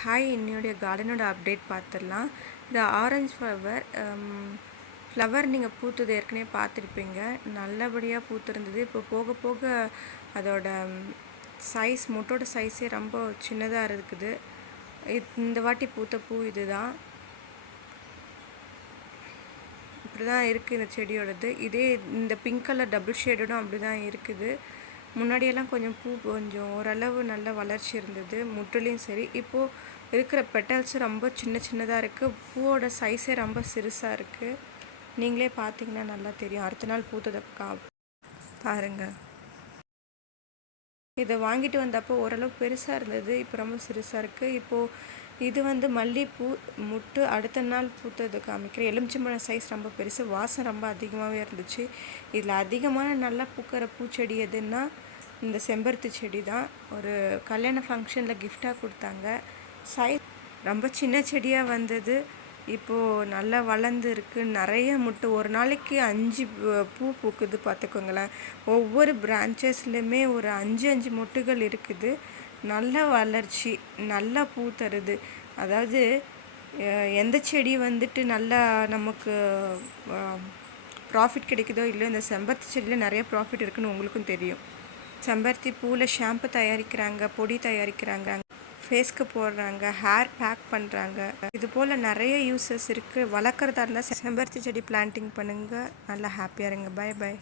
Hi, என்னுடைய கார்டனோட update பார்த்துடலாம். இது ஆரஞ்ச் ஃப்ளவர் நீங்கள் பூத்தது ஏற்கனவே பார்த்துருப்பீங்க. நல்லபடியாக பூத்திருந்தது. இப்போ போக போக அதோட சைஸ், மொட்டோட சைஸே ரொம்ப சின்னதாக இருக்குது. இந்த வாட்டி பூத்த பூ இது தான். இப்படி தான் இருக்குது இந்த செடியோடது. இதே இந்த பிங்க் கலர் டபுள் ஷேடும் அப்படி தான் இருக்குது. முன்னாடியெல்லாம் கொஞ்சம் ஓரளவு நல்ல வளர்ச்சி இருந்தது, முட்டுலேயும் சரி. இப்போது இருக்கிற பெட்டல்ஸ் ரொம்ப சின்னதாக இருக்குது. பூவோட சைஸே ரொம்ப சிறுசாக இருக்குது. நீங்களே பார்த்தீங்கன்னா நல்லா தெரியும். அடுத்த நாள் பூத்ததை பாருங்கள். இதை வாங்கிட்டு வந்தப்போ ஓரளவு பெருசாக இருந்தது, இப்போ ரொம்ப சிறுசாக இருக்குது. இப்போது இது மல்லிகைப்பூ முட்டு அடுத்த நாள் பூத்தது காமிக்கிறேன். எலுமிச்சம்பழம் சைஸ் ரொம்ப பெருசு, வாசம் ரொம்ப அதிகமாகவே இருந்துச்சு. இதில் அதிகமான நல்லா பூக்கிற பூச்செடி எதுன்னா இந்த செம்பருத்தி செடி தான். ஒரு கல்யாண ஃபங்க்ஷனில் கிஃப்டாக கொடுத்தாங்க. சைஸ் ரொம்ப சின்ன செடியாக வந்தது. இப்போது நல்லா வளர்ந்து இருக்குது. நிறைய முட்டு, ஒரு நாளைக்கு 5 பூ பூக்குது பார்த்துக்கோங்களேன். ஒவ்வொரு பிரான்ச்சஸ்லையுமே ஒரு 5 மொட்டுகள் இருக்குது. நல்ல வளர்ச்சி, நல்லா பூ தருது. அதாவது எந்த செடி நல்லா நமக்கு ப்ராஃபிட் கிடைக்குதோ இல்லையோ, இந்த செம்பருத்தி செடியில் நிறைய ப்ராஃபிட் இருக்குதுன்னு உங்களுக்கும் தெரியும். செம்பருத்தி பூவில் ஷாம்பு தயாரிக்கிறாங்க, பொடி தயாரிக்கிறாங்க, ஃபேஸ்க்கு போடுறாங்க, ஹேர் பேக் பண்ணுறாங்க. இது போல் நிறைய யூஸஸ் இருக்குது. வளர்க்குறதா இருந்தால் செம்பருத்தி செடி பிளான்டிங் பண்ணுங்கள். நல்லா ஹாப்பியாக இருங்க. பை.